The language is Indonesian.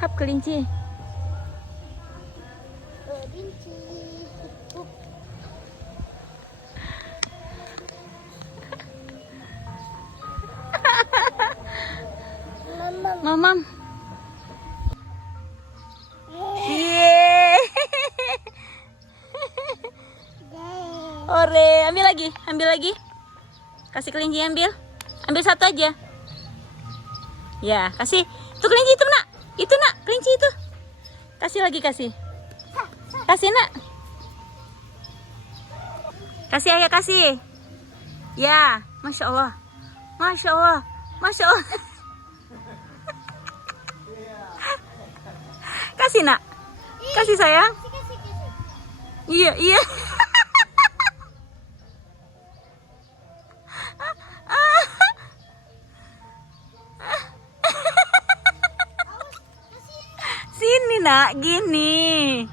Hap kelinci. Kelinci. Mamam. Yeay. Ore, ambil lagi, ambil lagi. Kasih kelinci, ambil. Ambil satu aja. Ya, kasih. Itu kelinci itu, Nak. Itu, Nak, kelinci itu. Kasih lagi, kasih. Kasih, Nak. Kasih, ayah, kasih. Ya, Masya Allah. Masya Allah. Masya Allah. Kasih, Nak. Kasih, sayang. Iya, iya. Sini, Nak, gini.